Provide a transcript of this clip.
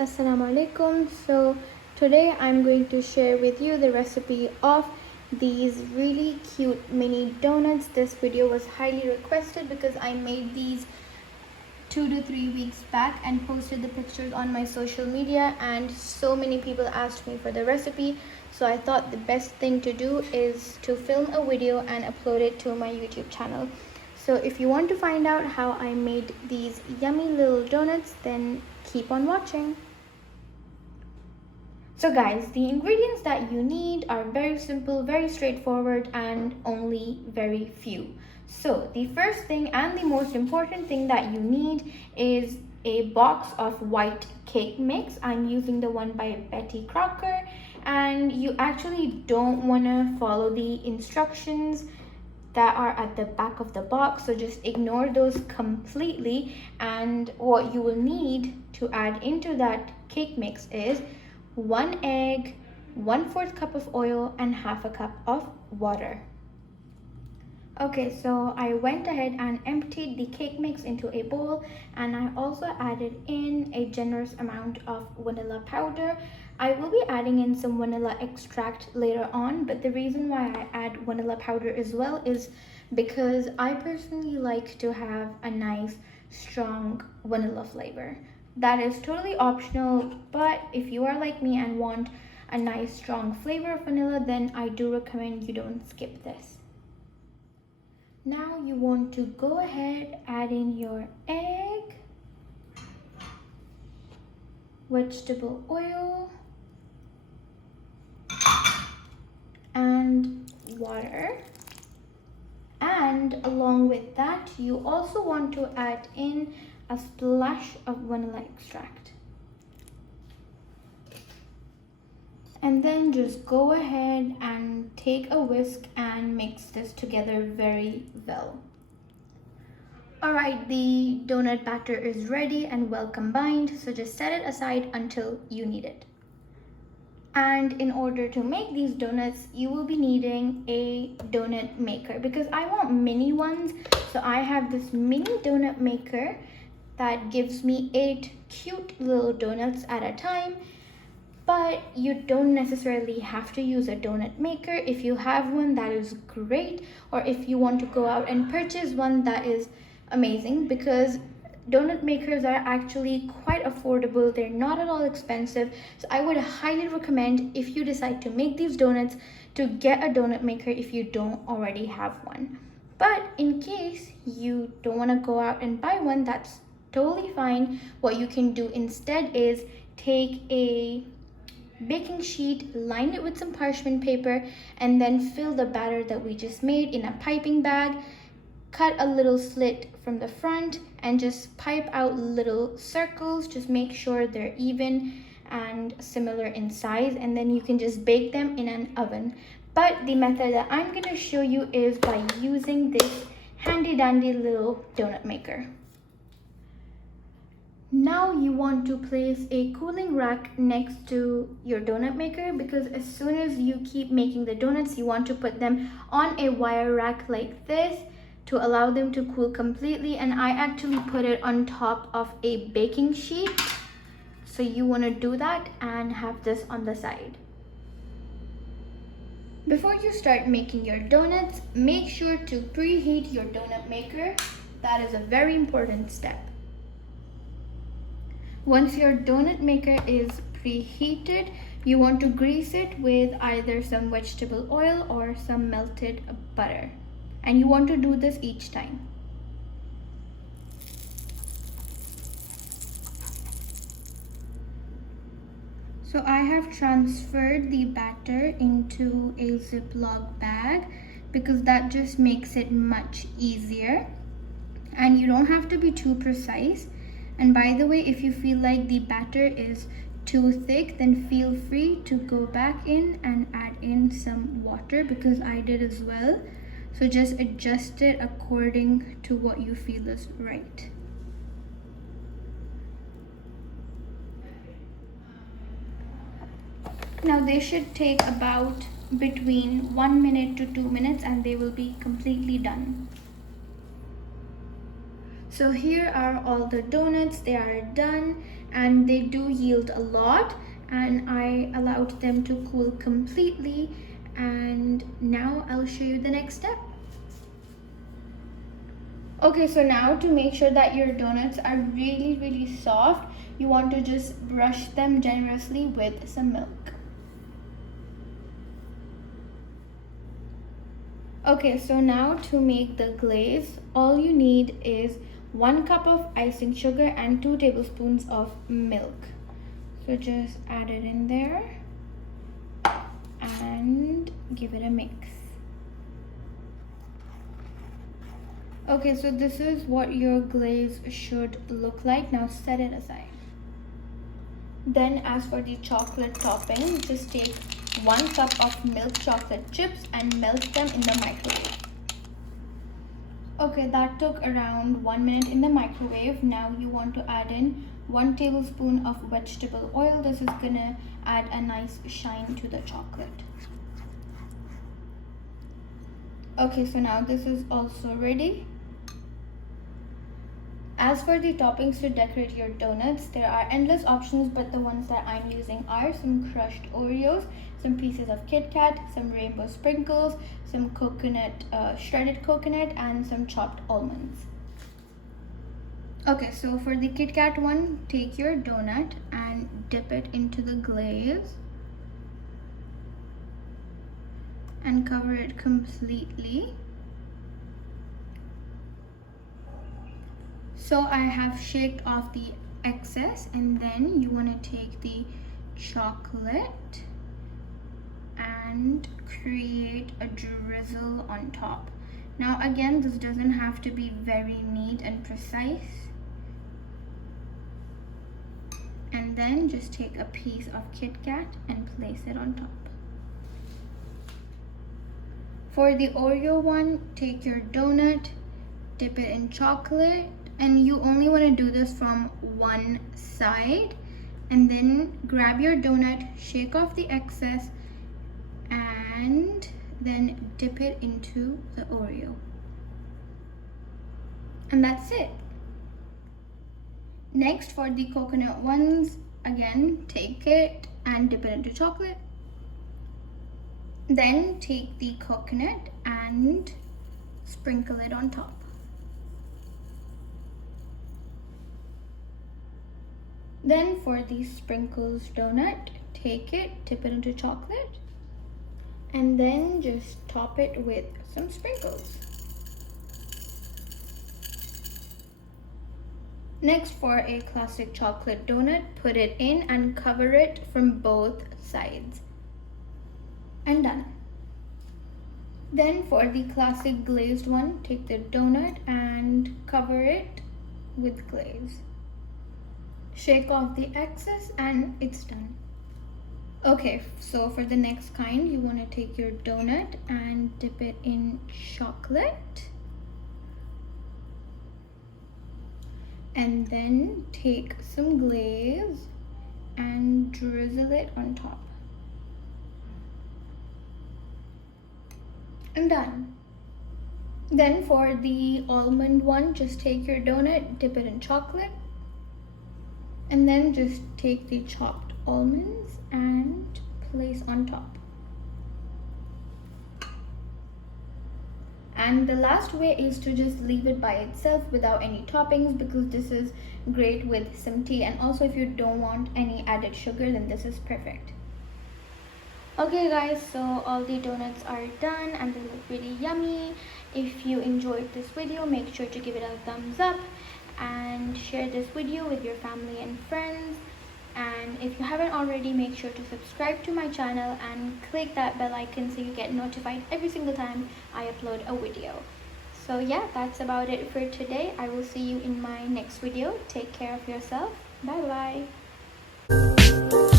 Assalamu alaikum. So today I'm going to share with you the recipe of these really cute mini donuts. This video was highly requested because I made these 2 to 3 weeks back and posted the pictures on my social media, and so many people asked me for the recipe. So I thought the best thing to do is to film a video and upload it to my YouTube channel. So if you want to find out how I made these yummy little donuts, then keep on watching. So guys, the ingredients that you need are very simple, very straightforward, and only very few. So the first thing and the most important thing that you need is a box of white cake mix. I'm using the one by Betty Crocker, and you actually don't want to follow the instructions that are at the back of the box, so just ignore those completely. And what you will need to add into that cake mix is 1 egg, 1/4 cup of oil, and 1/2 cup of water. Okay, so I went ahead and emptied the cake mix into a bowl, and I also added in a generous amount of vanilla powder. I will be adding in some vanilla extract later on, but the reason why I add vanilla powder as well is because I personally like to have a nice strong vanilla flavor. That is totally optional, but if you are like me and want a nice strong flavor of vanilla, then I do recommend you don't skip this. Now you want to go ahead, add in your egg, vegetable oil, and water. And along with that, you also want to add in a splash of vanilla extract. And then just go ahead and take a whisk and mix this together very well. Alright, the donut batter is ready and well combined, so just set it aside until you need it. And in order to make these donuts, you will be needing a donut maker, because I want mini ones. So I have this mini donut maker that gives me 8 cute little donuts at a time. But you don't necessarily have to use a donut maker. If you have one, that is great. Or if you want to go out and purchase one, that is amazing, because donut makers are actually quite affordable. They're not at all expensive. So I would highly recommend, if you decide to make these donuts, to get a donut maker if you don't already have one. But in case you don't want to go out and buy one, that's totally fine. What you can do instead is take a baking sheet, line it with some parchment paper, and then fill the batter that we just made in a piping bag. Cut a little slit from the front and just pipe out little circles. Just make sure they're even and similar in size, and then you can just bake them in an oven. But the method that I'm going to show you is by using this handy dandy little donut maker. Now you want to place a cooling rack next to your donut maker, because as soon as you keep making the donuts, you want to put them on a wire rack like this to allow them to cool completely. And I actually put it on top of a baking sheet. So you want to do that and have this on the side. Before you start making your donuts, make sure to preheat your donut maker. That is a very important step. Once your donut maker is preheated, you want to grease it with either some vegetable oil or some melted butter. And you want to do this each time. So I have transferred the batter into a Ziploc bag, because that just makes it much easier. And you don't have to be too precise. And by the way, if you feel like the batter is too thick, then feel free to go back in and add in some water, because I did as well. So just adjust it according to what you feel is right. Now they should take about between 1 minute to 2 minutes, and they will be completely done. So here are all the donuts. They are done and they do yield a lot, and I allowed them to cool completely, and now I'll show you the next step. Okay, so now to make sure that your donuts are really soft, you want to just brush them generously with some milk. Okay, so now to make the glaze, all you need is 1 cup of icing sugar and 2 tablespoons of milk. So just add it in there and give it a mix. Okay, so this is what your glaze should look like. Now set it aside. Then as for the chocolate topping, just take 1 cup of milk chocolate chips and melt them in the microwave. Okay, that took around 1 minute in the microwave. Now you want to add in 1 tablespoon of vegetable oil. This is gonna add a nice shine to the chocolate. Okay, so now this is also ready. As for the toppings to decorate your donuts, there are endless options, but the ones that I'm using are some crushed Oreos, some pieces of Kit Kat, some rainbow sprinkles, some coconut, shredded coconut, and some chopped almonds. Okay, so for the Kit Kat one, take your donut and dip it into the glaze and cover it completely. So I have shaked off the excess, and then you want to take the chocolate and create a drizzle on top. Now again, this doesn't have to be very neat and precise. And then just take a piece of Kit Kat and place it on top. For the Oreo one, take your donut, dip it in chocolate, and you only want to do this from one side, and then grab your donut, shake off the excess, and then dip it into the Oreo. And that's it. Next, for the coconut ones, again, take it and dip it into chocolate. Then take the coconut and sprinkle it on top. Then for the sprinkles donut, take it, dip it into chocolate, and then just top it with some sprinkles. Next, for a classic chocolate donut, put it in and cover it from both sides. And done. Then for the classic glazed one, take the donut and cover it with glaze. Shake off the excess and it's done. Okay, so for the next kind, you want to take your donut and dip it in chocolate. And then take some glaze and drizzle it on top. And done. Then for the almond one, just take your donut, dip it in chocolate, and then just take the chopped almonds and place on top. And the last way is to just leave it by itself without any toppings, because this is great with some tea, and also if you don't want any added sugar, then this is perfect. Okay guys, so all the donuts are done and they look really yummy. If you enjoyed this video, make sure to give it a thumbs up and share this video with your family and friends. And if you haven't already, make sure to subscribe to my channel and click that bell icon so you get notified every single time I upload a video. So yeah, that's about it for today. I will see you in my next video. Take care of yourself. Bye bye.